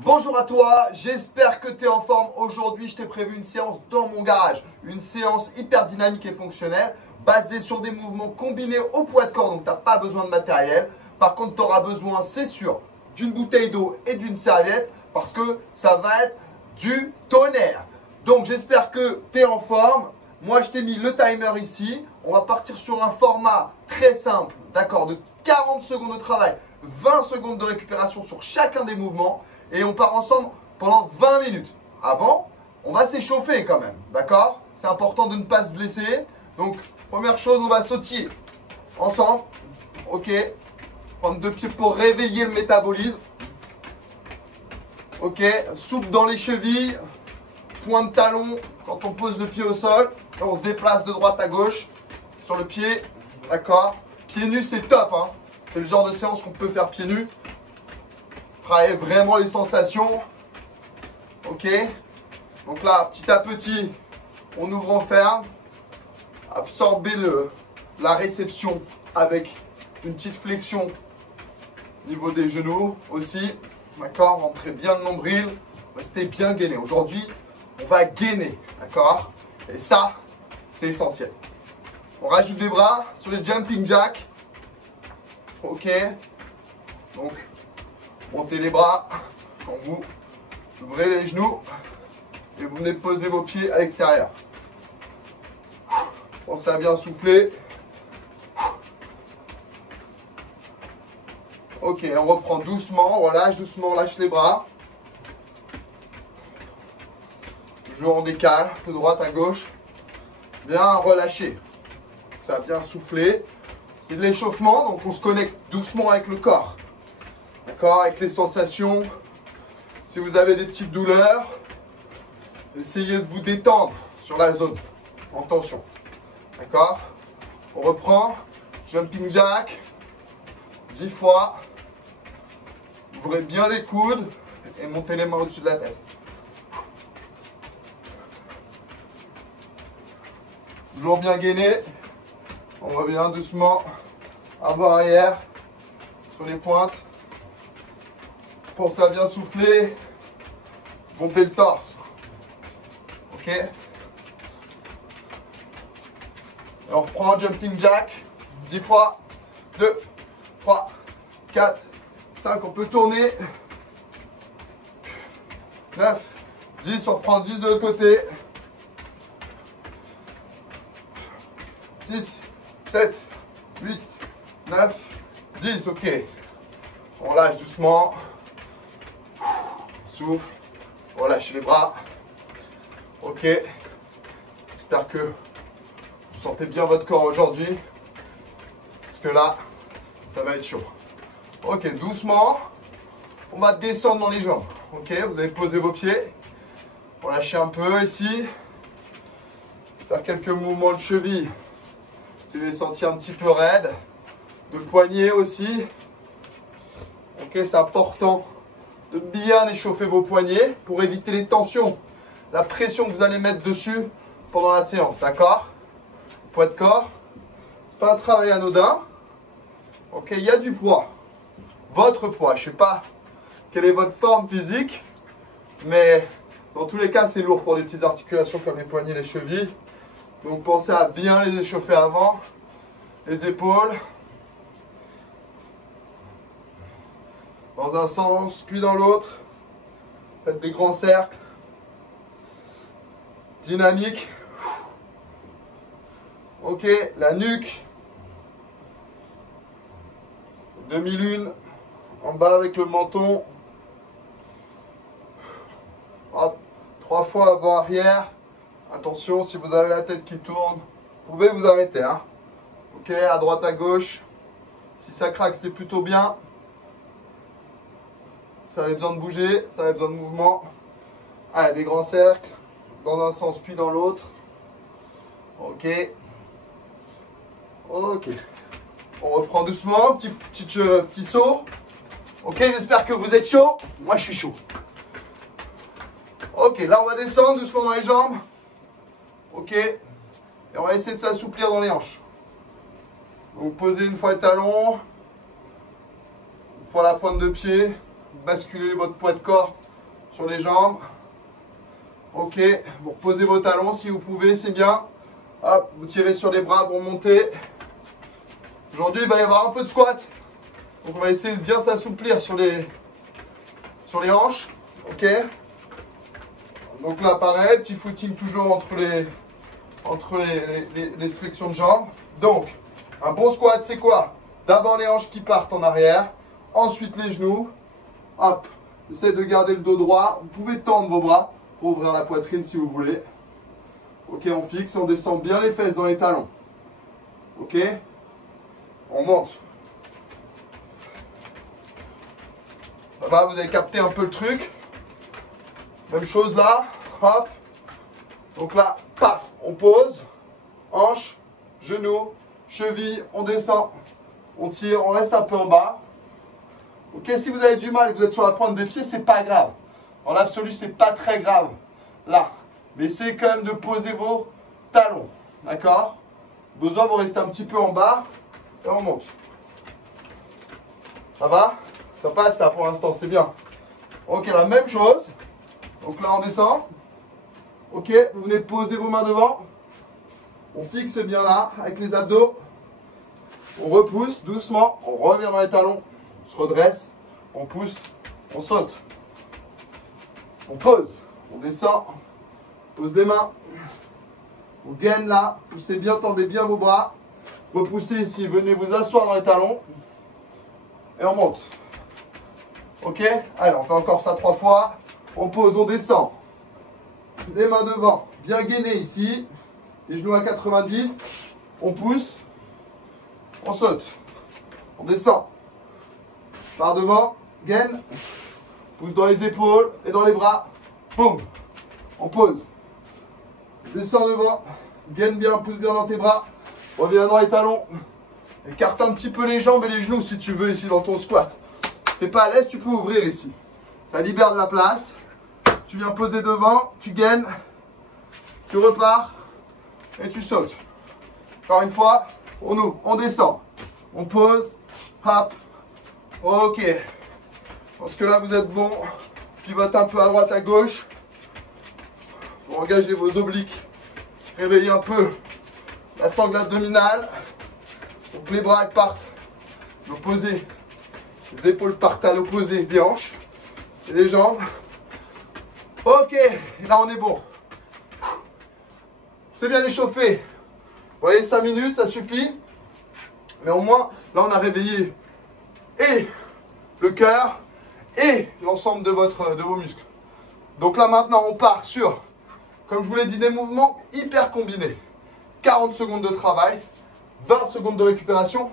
Bonjour à toi, j'espère que tu es en forme. Aujourd'hui, je t'ai prévu une séance dans mon garage. Une séance hyper dynamique et fonctionnelle, basée sur des mouvements combinés au poids de corps. Donc, tu n'as pas besoin de matériel. Par contre, tu auras besoin, c'est sûr, d'une bouteille d'eau et d'une serviette parce que ça va être du tonnerre. Donc, j'espère que tu es en forme. Moi, je t'ai mis le timer ici. On va partir sur un format très simple, d'accord, de 40 secondes de travail, 20 secondes de récupération sur chacun des mouvements. Et on part ensemble pendant 20 minutes. Avant, on va s'échauffer quand même, d'accord? C'est important de ne pas se blesser. Donc, première chose, on va sautiller ensemble. Ok. Prendre deux pieds pour réveiller le métabolisme. Ok. Souple dans les chevilles. Point de talon quand on pose le pied au sol. Et on se déplace de droite à gauche sur le pied. D'accord? Pieds nus, c'est top, hein? C'est le genre de séance qu'on peut faire pieds nus. Travailler vraiment les sensations. Ok. Donc là, petit à petit, on ouvre, on ferme. Absorber la réception avec une petite flexion au niveau des genoux aussi. D'accord. Rentrez bien le nombril. Restez bien gainé. Aujourd'hui, on va gainer. D'accord. Et ça, c'est essentiel. On rajoute des bras sur les jumping jacks. Ok. Donc, montez les bras quand vous ouvrez les genoux et vous venez poser vos pieds à l'extérieur. Pensez à bien souffler. Ok, on reprend doucement, on relâche doucement, on lâche les bras. Toujours on décale de droite à gauche. Bien relâcher. Ça a bien soufflé. C'est de l'échauffement, donc on se connecte doucement avec le corps. D'accord, avec les sensations. Si vous avez des petites douleurs, essayez de vous détendre sur la zone en tension. D'accord. On reprend. Jumping jack. 10 fois. Ouvrez bien les coudes et montez les mains au-dessus de la tête. Toujours bien gainé. On revient doucement. Avant-arrière. Sur les pointes. Pensez à bien souffler. Pomper le torse. Ok. Et on reprend jumping jack. 10 fois. 2, 3, 4, 5. On peut tourner. 9, 10. On reprend 10 de l'autre côté. 6, 7, 8, 9, 10. Ok. On lâche doucement. Souffle. Relâchez les bras. Ok. J'espère que vous sentez bien votre corps aujourd'hui. Parce que là, ça va être chaud. Ok, doucement. On va descendre dans les jambes. Ok, vous allez poser vos pieds. Relâchez un peu ici. Faire quelques mouvements de cheville. Si vous les sentez un petit peu raides. De poignets aussi. Ok, c'est important de bien échauffer vos poignets pour éviter les tensions, la pression que vous allez mettre dessus pendant la séance, d'accord? Poids de corps, c'est pas un travail anodin. Ok, il y a du poids, votre poids. Je sais pas quelle est votre forme physique, mais dans tous les cas, c'est lourd pour les petites articulations comme les poignets, les chevilles. Donc pensez à bien les échauffer avant, les épaules. Dans un sens, puis dans l'autre. Faites des grands cercles. Dynamique. Ok, la nuque. Demi-lune. En bas avec le menton. Hop. 3 fois avant-arrière. Attention, si vous avez la tête qui tourne, vous pouvez vous arrêter. Hein. Ok, à droite, à gauche. Si ça craque, c'est plutôt bien. Ça avait besoin de bouger, ça avait besoin de mouvement. Allez, des grands cercles, dans un sens puis dans l'autre. Ok. Ok. On reprend doucement, petit saut. Ok, j'espère que vous êtes chaud. Moi, je suis chaud. Ok, là, on va descendre doucement dans les jambes. Ok. Et on va essayer de s'assouplir dans les hanches. Donc, posez une fois le talon. Une fois la pointe de pied. Basculez votre poids de corps sur les jambes. Ok, vous reposez vos talons si vous pouvez, c'est bien. Hop, vous tirez sur les bras pour monter. Aujourd'hui, il va y avoir un peu de squat. Donc on va essayer de bien s'assouplir sur les hanches. Ok. Donc là, pareil, petit footing toujours entre les flexions de jambes. Donc, un bon squat, c'est quoi? D'abord les hanches qui partent en arrière. Ensuite les genoux. Hop, essayez de garder le dos droit. Vous pouvez tendre vos bras pour ouvrir la poitrine si vous voulez. Ok, on fixe, on descend bien les fesses dans les talons. Ok, on monte. Ça va, vous avez capté un peu le truc. Même chose là, hop. Donc là, paf, on pose. Hanche, genou, cheville, on descend. On tire, on reste un peu en bas. Ok, si vous avez du mal, vous êtes sur la pointe des pieds, c'est pas grave. En l'absolu, c'est pas très grave. Là. Mais essayez quand même de poser vos talons. D'accord? Besoin, vous restez un petit peu en bas. Et on monte. Ça va? Ça passe là pour l'instant, c'est bien. Ok, la même chose. Donc là, on descend. Ok, vous venez poser vos mains devant. On fixe bien là, avec les abdos. On repousse doucement. On revient dans les talons. On se redresse. On pousse. On saute. On pose. On descend. Pose les mains. On gaine là. Poussez bien, tendez bien vos bras. Repoussez ici. Venez vous asseoir dans les talons. Et on monte. Ok? Allez, on fait encore ça 3 fois. On pose, on descend. Les mains devant. Bien gainé ici. Les genoux à 90. On pousse. On saute. On descend. Par devant. Gaine. Pousse dans les épaules et dans les bras. Boum. On pose. Descends devant. Gaine bien, pousse bien dans tes bras. Reviens dans les talons. Écarte un petit peu les jambes et les genoux si tu veux ici dans ton squat. Si t'es pas à l'aise, tu peux ouvrir ici. Ça libère de la place. Tu viens poser devant, tu gaines. Tu repars et tu sautes. Encore une fois, on ouvre, on descend. On pose. Hop. Ok. Parce que là, vous êtes bon. Pivote un peu à droite, à gauche. Pour engager vos obliques. Réveillez un peu la sangle abdominale. Donc les bras partent à l'opposé. Les épaules partent à l'opposé des hanches. Et les jambes. Ok. Et là, on est bon. C'est bien échauffé. Vous voyez, 5 minutes, ça suffit. Mais au moins, là, on a réveillé et le cœur et l'ensemble de vos muscles. Donc là, maintenant, on part sur, comme je vous l'ai dit, des mouvements hyper combinés. 40 secondes de travail, 20 secondes de récupération.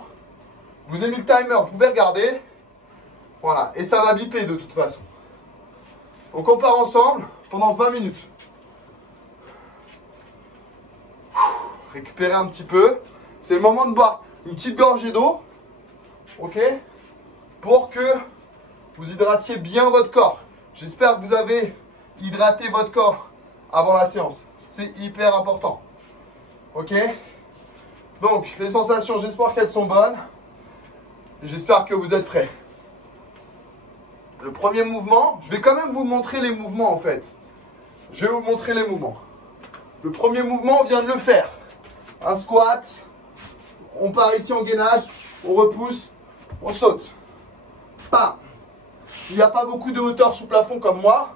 Je vous ai mis le timer, vous pouvez regarder. Voilà, et ça va biper de toute façon. Donc on part ensemble pendant 20 minutes. Récupérez un petit peu. C'est le moment de boire une petite gorgée d'eau. Ok? Pour que vous hydratiez bien votre corps. J'espère que vous avez hydraté votre corps avant la séance. C'est hyper important. Ok? Donc, les sensations, j'espère qu'elles sont bonnes. Et j'espère que vous êtes prêts. Le premier mouvement, je vais quand même vous montrer les mouvements en fait. Je vais vous montrer les mouvements. Le premier mouvement, on vient de le faire. Un squat. On part ici en gainage. On repousse. On saute. Bam. S'il n'y a pas beaucoup de hauteur sous plafond comme moi,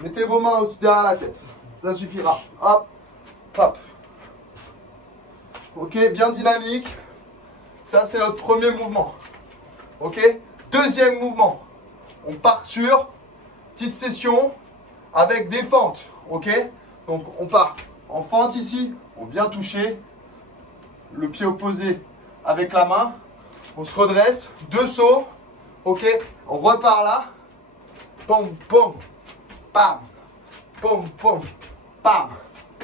mettez vos mains derrière la tête. Ça suffira. Hop. Hop. Ok, bien dynamique. Ça, c'est notre premier mouvement. Ok. Deuxième mouvement. On part sur petite session avec des fentes. Ok. Donc, on part en fente ici. On vient toucher le pied opposé avec la main. On se redresse. 2 sauts. Ok. On repart là. Pom, pom. Pam. Pom, pom. Pam.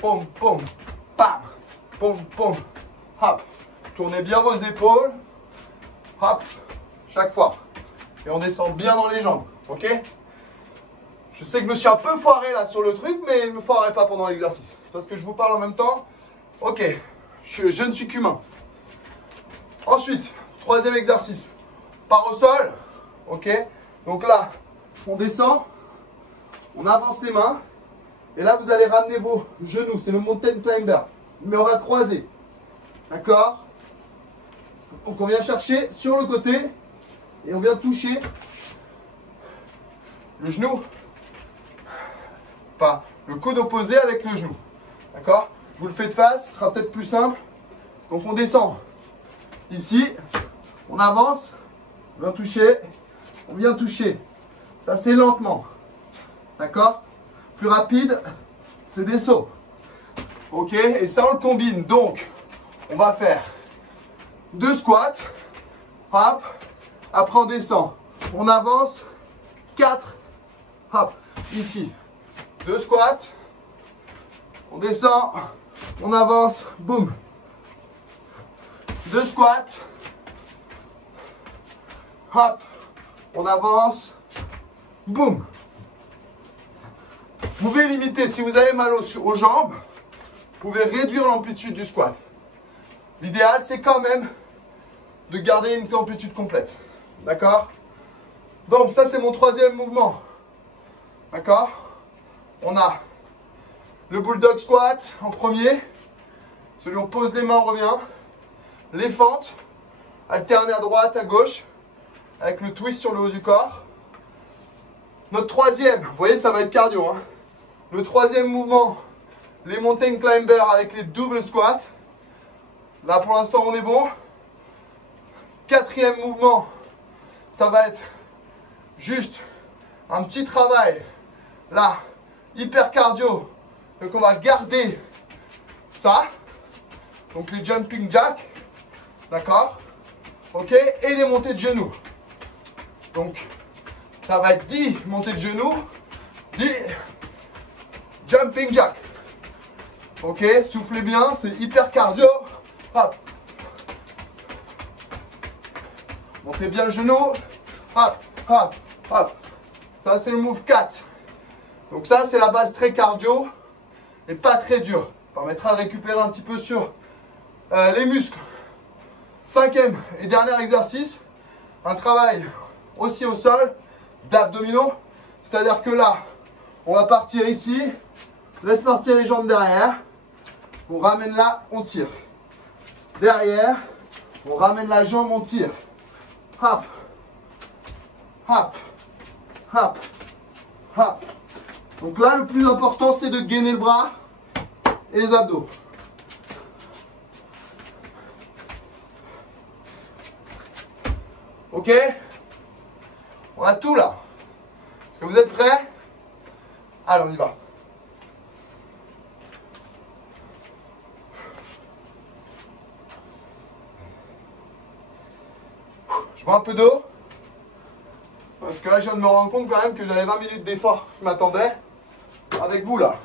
Pom, pom. Pam. Pom, pom. Hop. Tournez bien vos épaules. Hop. Chaque fois. Et on descend bien dans les jambes. Ok? Je sais que je me suis un peu foiré là sur le truc, mais je ne me foirerai pas pendant l'exercice. C'est parce que je vous parle en même temps. Ok. Je ne suis qu'humain. Ensuite, troisième exercice. Part au sol. Ok? Donc là, on descend. On avance les mains. Et là, vous allez ramener vos genoux. C'est le mountain climber. Mais on va croiser. D'accord? Donc on vient chercher sur le côté. Et on vient toucher le genou. Enfin, le coude opposé avec le genou. D'accord? Je vous le fais de face. Ce sera peut-être plus simple. Donc on descend. Ici. On avance. On vient toucher. On vient toucher. Ça, c'est lentement. D'accord? Plus rapide, c'est des sauts. Ok? Et ça, on le combine. Donc, on va faire 2 squats. Hop. Après, on descend. On avance. 4. Hop. Ici. 2 squats. On descend. On avance. Boum. 2 squats. Hop. On avance. Boum. Vous pouvez limiter, si vous avez mal aux jambes, vous pouvez réduire l'amplitude du squat. L'idéal, c'est quand même de garder une amplitude complète. D'accord? Donc, ça, c'est mon 3e mouvement. D'accord? On a le bulldog squat en premier. Celui où on pose les mains, on revient. Les fentes. Alterner à droite, à gauche. Avec le twist sur le haut du corps. Notre 3e, vous voyez, ça va être cardio. Hein. Le 3e mouvement, les mountain climbers avec les double squats. Là, pour l'instant, on est bon. 4e mouvement, ça va être juste un petit travail. Là, hyper cardio. Donc, on va garder ça. Donc, les jumping jacks. D'accord? Ok? Et les montées de genoux. Donc, ça va être 10 montées de genoux, 10 jumping jack. Ok, soufflez bien, c'est hyper cardio. Hop. Montez bien le genou. Hop, hop, hop. Ça, c'est le move 4. Donc ça, c'est la base très cardio et pas très dure. Ça permettra de récupérer un petit peu sur les muscles. 5e et dernier exercice, un travail aussi au sol d'abdominaux. C'est-à-dire que là, on va partir ici. Laisse partir les jambes derrière. On ramène là, on tire. Derrière, on ramène la jambe, on tire. Hop. Hop. Hop. Hop. Donc là, le plus important, c'est de gainer le bras et les abdos. Ok? On a tout là. Est-ce que vous êtes prêts? Allez, on y va. Je bois un peu d'eau. Parce que là, je viens de me rendre compte quand même que j'avais 20 minutes d'effort qui m'attendaient avec vous là.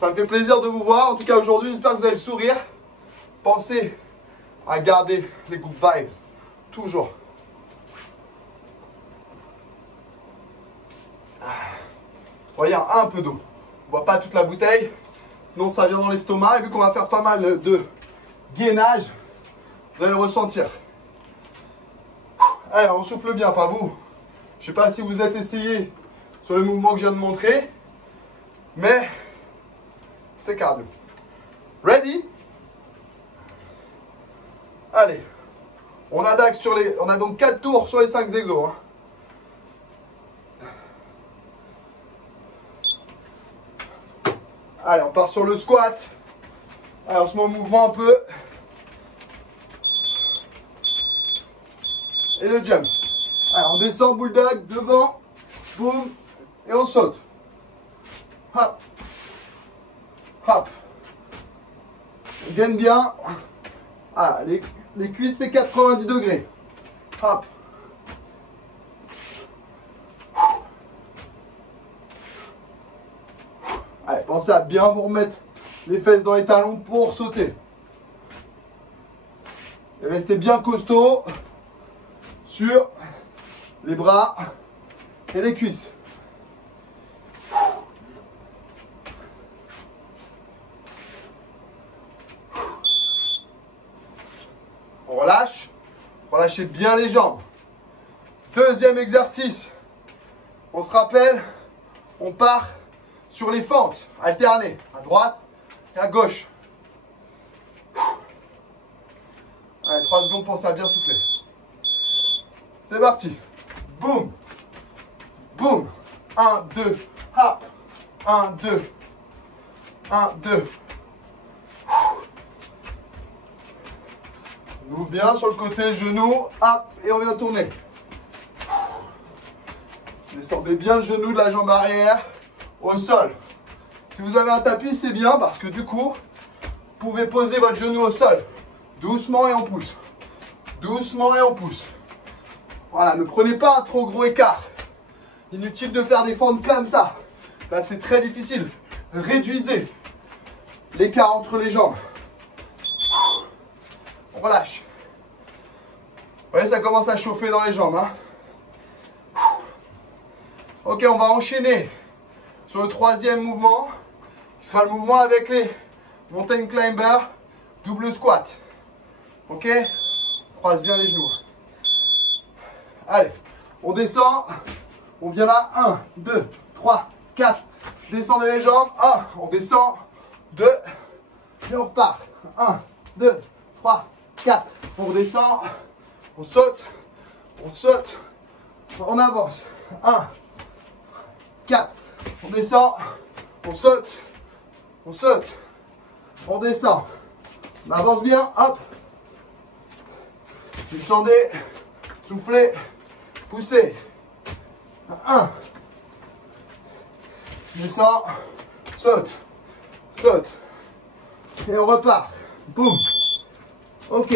Ça me fait plaisir de vous voir. En tout cas, aujourd'hui, j'espère que vous avez le sourire. Pensez à garder les good vibes. Toujours. Voyez, un peu d'eau. On ne boit pas toute la bouteille, sinon ça vient dans l'estomac. Et vu qu'on va faire pas mal de gainage, vous allez le ressentir. Allez, on souffle bien. Enfin, vous, je ne sais pas si vous êtes essayé sur le mouvement que je viens de montrer, mais c'est cardio. Ready? Allez, on attaque sur les. On a donc 4 tours sur les 5 exos. Hein. Allez, on part sur le squat. Allez, on se met en mouvement un peu. Et le jump. Allez, on descend, bulldog, devant. Boum. Et on saute. Hop. Hop. On gaine bien. Ah, les cuisses, c'est 90 degrés. Hop. Allez, pensez à bien vous remettre les fesses dans les talons pour sauter. Et restez bien costaud sur les bras et les cuisses. On relâche. Relâchez bien les jambes. Deuxième exercice. On se rappelle, On part sur les fentes, alternées, à droite et à gauche. Allez, 3 secondes, pensez à bien souffler. C'est parti. Boum. Boum. 1, 2, hop. 1, 2. 1, 2. On ouvre bien sur le côté, genou, hop, et on vient tourner. Descendez bien le genou de la jambe arrière au sol. Si vous avez un tapis, c'est bien parce que du coup, vous pouvez poser votre genou au sol. Doucement et on pousse. Doucement et on pousse. Voilà, ne prenez pas un trop gros écart. Inutile de faire des fentes comme ça. Là, c'est très difficile. Réduisez l'écart entre les jambes. On relâche. Vous voyez, ça commence à chauffer dans les jambes. Hein. Ok, on va enchaîner sur le troisième mouvement, qui sera le mouvement avec les mountain climbers, double squat. Ok, croise bien les genoux. Allez, on descend, on vient là, 1, 2, 3, 4, descendez les jambes, 1, on descend, 2, et on repart, 1, 2, 3, 4, on redescend, on saute, on avance, 1, 4, on descend, on saute, on descend, on avance bien, hop, descendez, soufflez, poussez, 1, descend, saute, et on repart, boum, ok,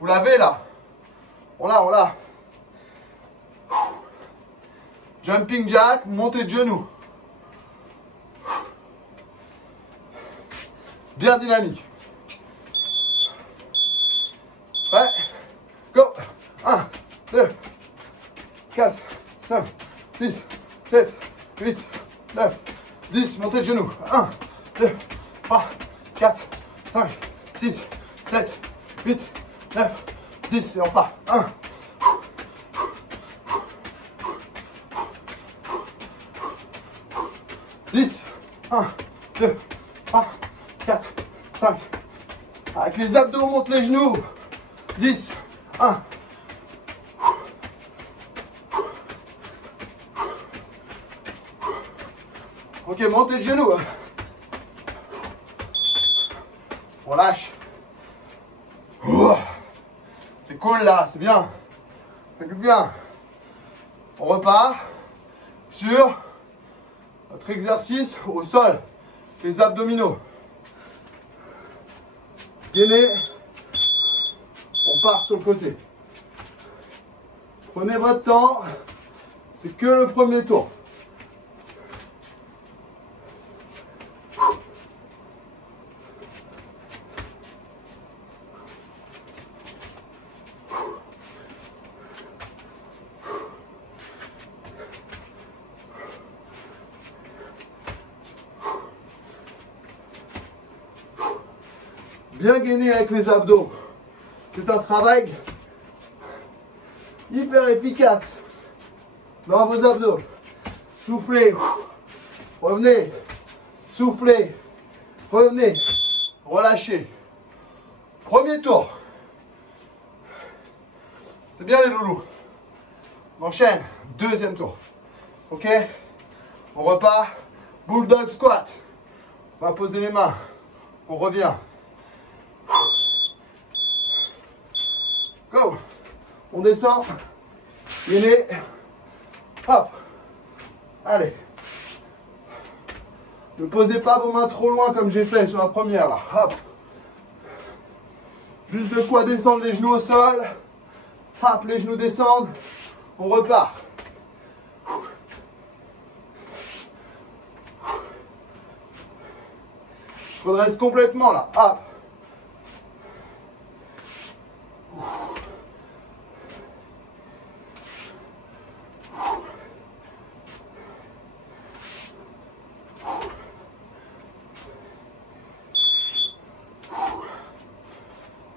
vous l'avez là, on l'a, jumping jack, montée de genoux, bien dynamique, prêt, go, 1, 2, 4, 5, 6, 7, 8, 9, 10, montée de genoux, 1, 2, 3, 4, 5, 6, 7, 8, 9, 10, et on part, 1, 10, 1, 2, 3, 4, 5, avec les abdos on monte les genoux, 10, 1, ok, montez de genoux, on lâche, c'est cool là, c'est bien, c'est bien, on repart sur notre exercice au sol, les abdominaux, gainez, on part sur le côté, prenez votre temps, c'est que le premier tour. Bien gainer avec les abdos. C'est un travail hyper efficace dans vos abdos. Soufflez, revenez, soufflez, revenez, relâchez. Premier tour. C'est bien les loulous. On enchaîne. Deuxième tour. Ok? On repart. Bulldog squat. On va poser les mains. On revient. Go. On descend. Gainez. Hop. Allez. Ne posez pas vos mains trop loin comme j'ai fait sur la première là. Hop. Juste de quoi descendre les genoux au sol. Hop, les genoux descendent. On repart. Je redresse complètement là. Hop.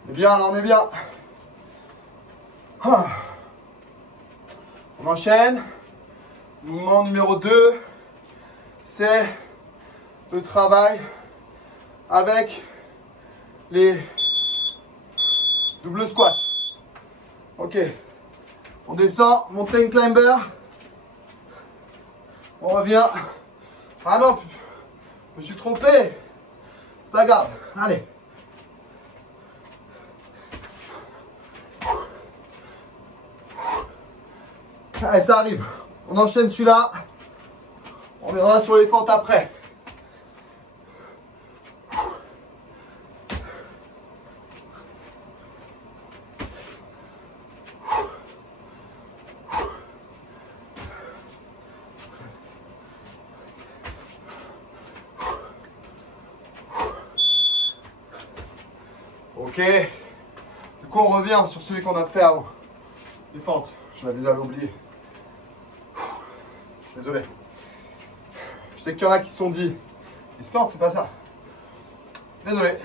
On est bien, là on est bien. On enchaîne. Mouvement numéro 2, c'est le travail avec les double squats. Ok, on descend, mountain climber. On revient. Ah non, je me suis trompé. C'est pas grave, allez. Allez, ça arrive. On enchaîne celui-là. On verra sur les fentes après. Ok. Du coup, on revient sur celui qu'on a fait avant. Les fentes. Je l'avais oublié. Désolé. Je sais qu'il y en a qui se sont dit, les sports, c'est pas ça. Désolé.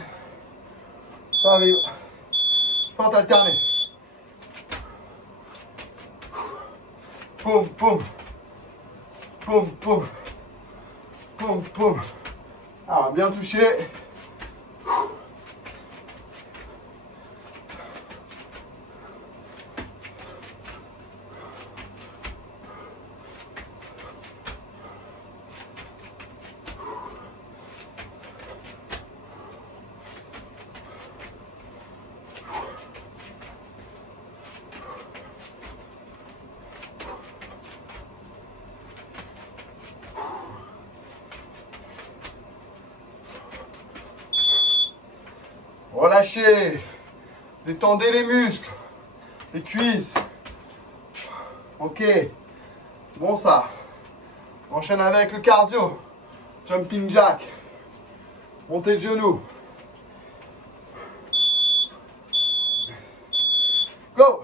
Ça arrive. Fente alternée. Poum, poum. Poum, poum. Poum, poum. Alors, bien touché. Relâchez, détendez les muscles, les cuisses. Ok, bon ça. On enchaîne avec le cardio. Jumping jack. Montez le genou. Go.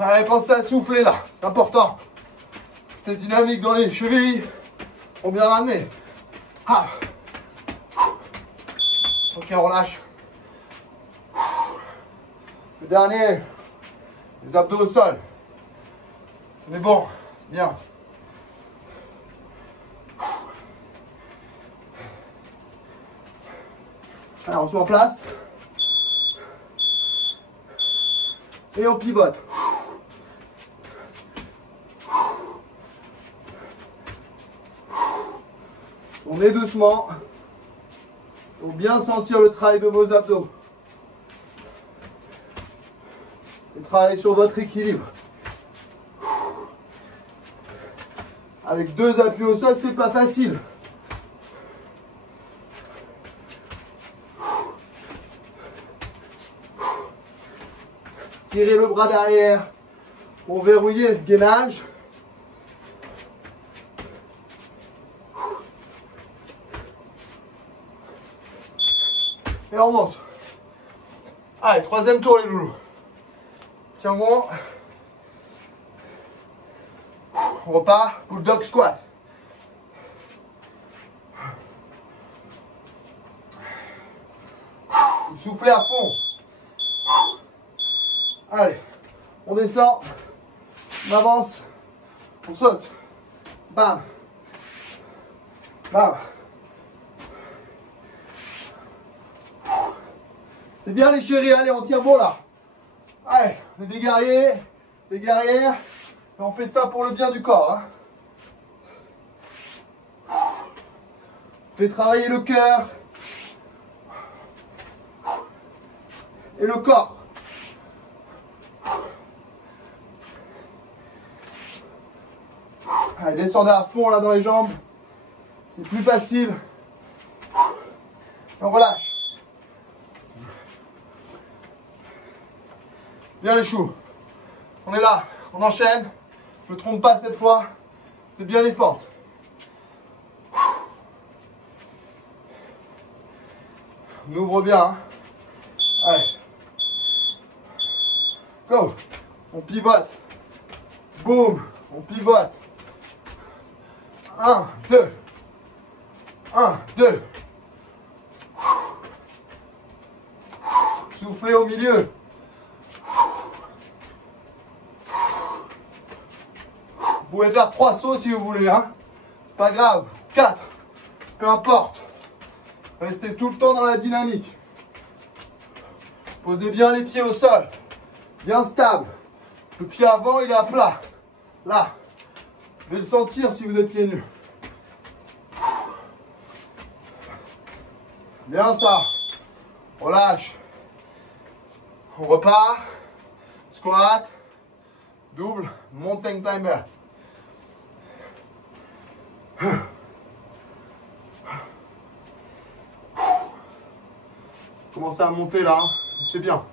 Allez, pensez à souffler là, c'est important. Cette dynamique dans les chevilles pour bien ramener. Ah. Ok, on relâche. Le dernier, les abdos au sol. On est bon, c'est bien. Allez, on se met en place. Et on pivote. On est doucement. Pour bien sentir le travail de vos abdos. Et travailler sur votre équilibre. Avec 2 appuis au sol, c'est pas facile. Tirez le bras derrière pour verrouiller le gainage. Et on monte. Allez, 3e tour les loulous. Tiens bon. On repart. Bulldog squat. Vous soufflez à fond. Allez, on descend. On avance. On saute. Bam. Bam. C'est bien les chéris, allez, on tient bon là. Allez, on est des guerriers, des guerrières. Et on fait ça pour le bien du corps. Hein. On fait travailler le cœur et le corps. Allez, descendez à fond là dans les jambes. C'est plus facile. Et on relâche. Bien les choux. On est là, on enchaîne. Je ne me trompe pas cette fois. C'est bien les fentes. On ouvre bien. Hein. Allez. Go. On pivote. Boum. On pivote. 1, 2. 1, 2. Soufflez au milieu. Vous pouvez faire 3 sauts si vous voulez. Hein. C'est pas grave. 4. Peu importe. Restez tout le temps dans la dynamique. Posez bien les pieds au sol. Bien stable. Le pied avant, il est à plat. Là. Vous devez le sentir si vous êtes pieds nus. Bien ça. On lâche. On repart. Squat. Double. Mountain climber. Commencez à monter là. Hein. C'est bien.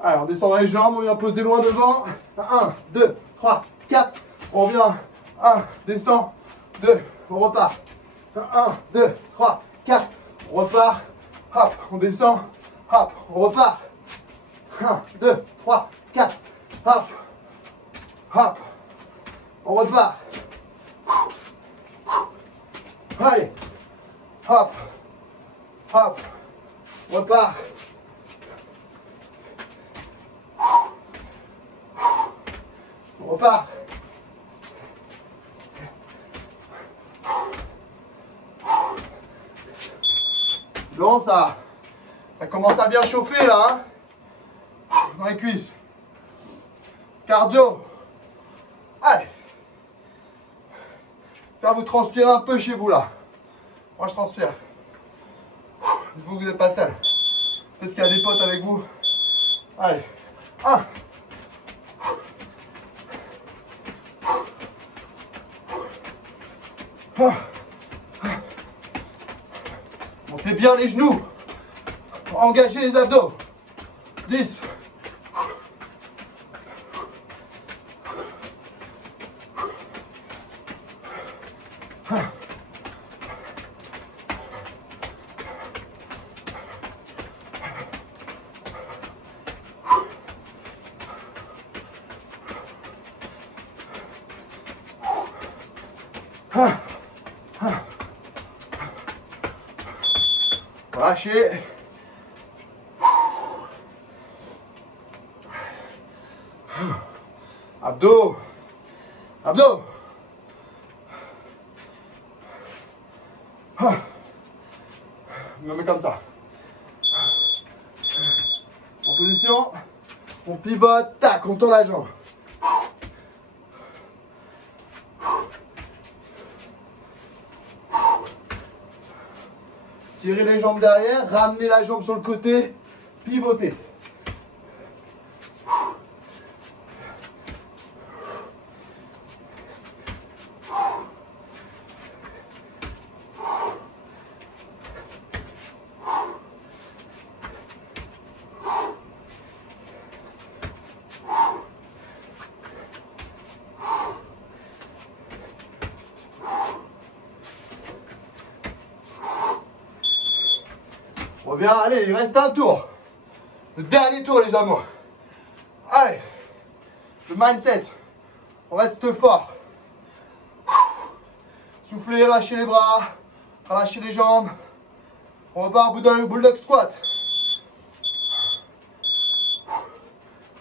Allez, on descend les jambes. On vient poser loin devant. 1, 2, 3, 4. On revient. 1, descend. 2, on repart. 1, 2, 3, 4. On repart. Hop, on descend. Hop, on repart. 1, 2, 3, 4. Hop. Hop. On repart. Allez. Hop. Hop. On repart. On repart. Bon, ça commence à bien chauffer là, hein, dans les cuisses. Cardio. Allez. Faire vous transpirer un peu chez vous là. Moi je transpire. Dites-vous que vous n'êtes pas seul. Peut-être qu'il y a des potes avec vous. Allez. 1. Montez bien les genoux. Engagez les abdos. 10. Relâchez. Abdos. Abdos. Je me mets comme ça. En position. On pivote. Tac, on tourne la jambe. Tirez les jambes derrière, ramenez la jambe sur le côté, pivotez. Reviens, allez, il reste un tour. Le dernier tour, les amours. Allez, le mindset. On reste fort. Soufflez, relâchez les bras, relâchez les jambes. On repart bulldog squat.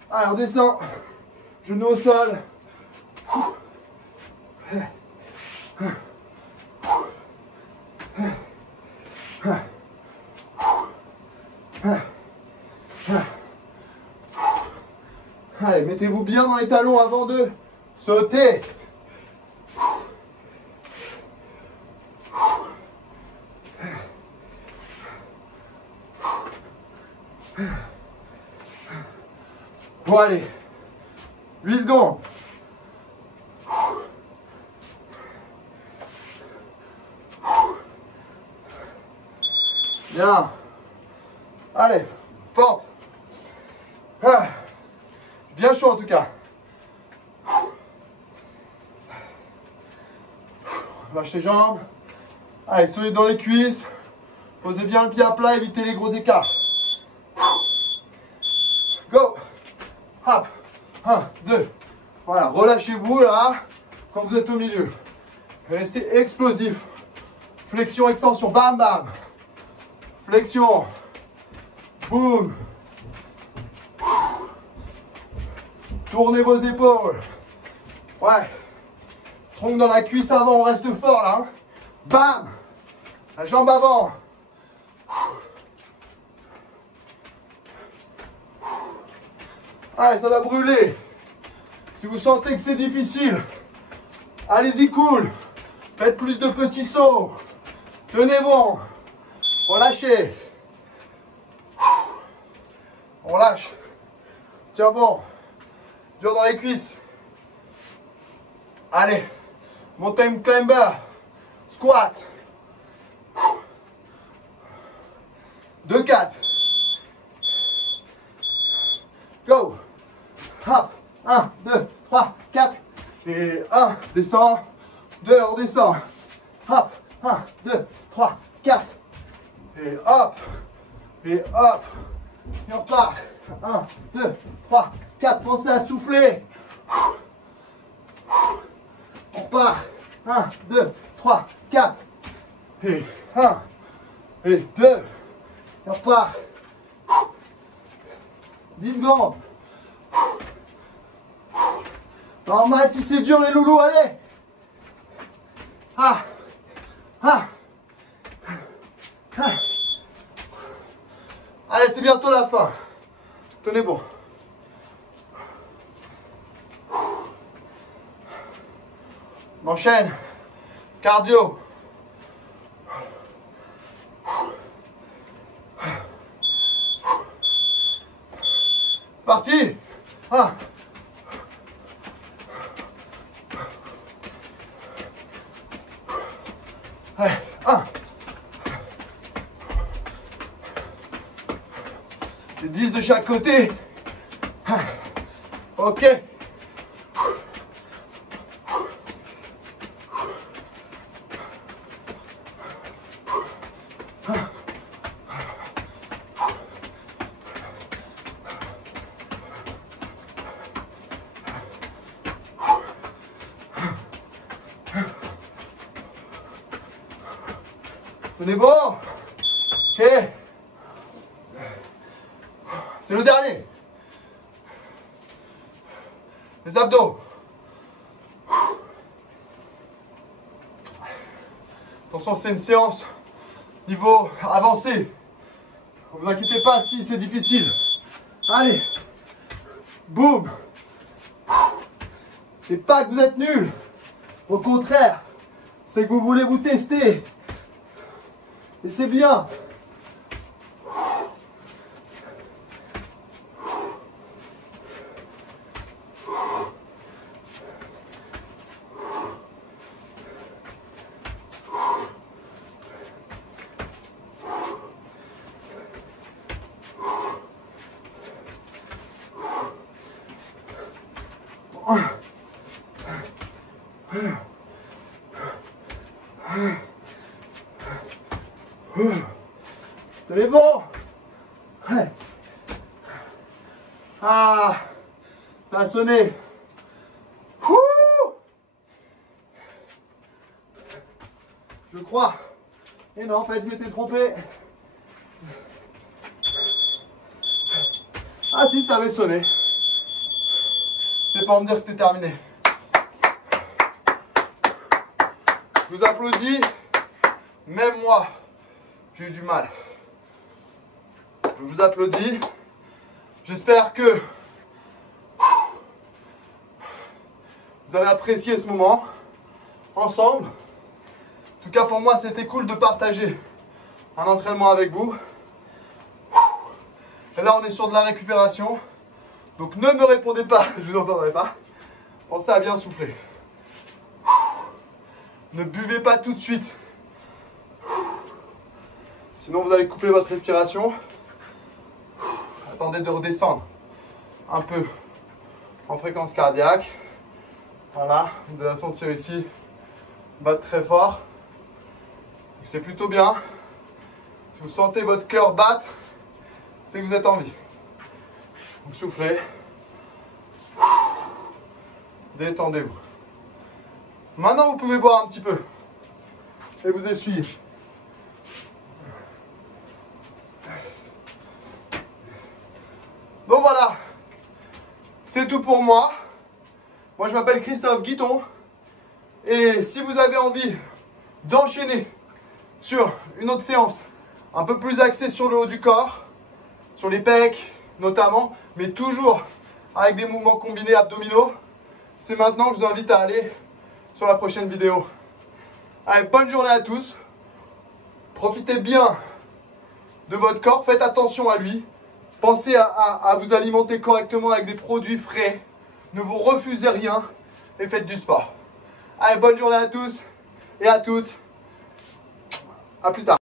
Allez, on descend. Genoux au sol. Allez, mettez-vous bien dans les talons avant de sauter. Bon, allez. 8 secondes. Bien. Allez, forte. Bien chaud en tout cas. Lâche les jambes. Allez, solide dans les cuisses. Posez bien le pied à plat, évitez les gros écarts. Go. Hop. 1, 2. Voilà, relâchez-vous là, quand vous êtes au milieu. Restez explosif. Flexion, extension. Bam, bam. Flexion. Boum. Tournez vos épaules. Ouais. Tronc dans la cuisse avant, on reste fort là. Hein. Bam. La jambe avant. Allez, ça va brûler. Si vous sentez que c'est difficile, allez-y cool. Faites plus de petits sauts. Tenez bon. Relâchez. On lâche. Tiens bon. Dur dans les cuisses. Allez. Mountain climber. Squat. 2, 4. Go. Hop. 1, 2, 3, 4. Et 1, descend. 2, on descend. Hop. 1, 2, 3, 4. Et hop. Et hop. Et on repart. 1, 2, 3, 4. Pensez à souffler. On part. 1, 2, 3, 4. Et 1. Et 2. Et on repart. 10 secondes. Normal si c'est dur les loulous, allez. Ah. Ah. Ah. Allez, c'est bientôt la fin. Tenez bon. On enchaîne. Cardio. C'est parti. 1. Allez, 1. C'est 10 de chaque côté. Ok. Tenez bon. Ok. C'est le dernier. Les abdos. Attention, c'est une séance niveau avancé. Ne vous inquiétez pas si c'est difficile. Allez. Boum. C'est pas que vous êtes nuls. Au contraire, c'est que vous voulez vous tester. Et c'est bien. Tenez bon. Ah, ça a sonné. Je crois. Et non, en fait, je m'étais trompé. Ah si, ça avait sonné. C'est pour me dire que c'était terminé. Je vous applaudis. Même moi, j'ai eu du mal. Je vous applaudis. J'espère que vous avez apprécié ce moment ensemble. En tout cas, pour moi, c'était cool de partager un entraînement avec vous. Et là, on est sur de la récupération. Donc, ne me répondez pas, je ne vous entendrai pas. Pensez à bien souffler. Ne buvez pas tout de suite. Sinon, vous allez couper votre respiration. Attendez de redescendre un peu en fréquence cardiaque. Voilà, vous devez la sentir ici. battre très fort. C'est plutôt bien. Si vous sentez votre cœur battre, c'est que vous êtes en vie. Donc soufflez. Détendez-vous. Maintenant, vous pouvez boire un petit peu. Et vous essuyez. Donc voilà. C'est tout pour moi. Moi, je m'appelle Christophe Guiton. Et si vous avez envie d'enchaîner sur une autre séance un peu plus axée sur le haut du corps, sur les pecs notamment, mais toujours avec des mouvements combinés abdominaux, c'est maintenant que je vous invite à aller sur la prochaine vidéo. Allez, bonne journée à tous. Profitez bien de votre corps, faites attention à lui. Pensez à vous alimenter correctement avec des produits frais. Ne vous refusez rien et faites du sport. Allez, bonne journée à tous et à toutes. À plus tard.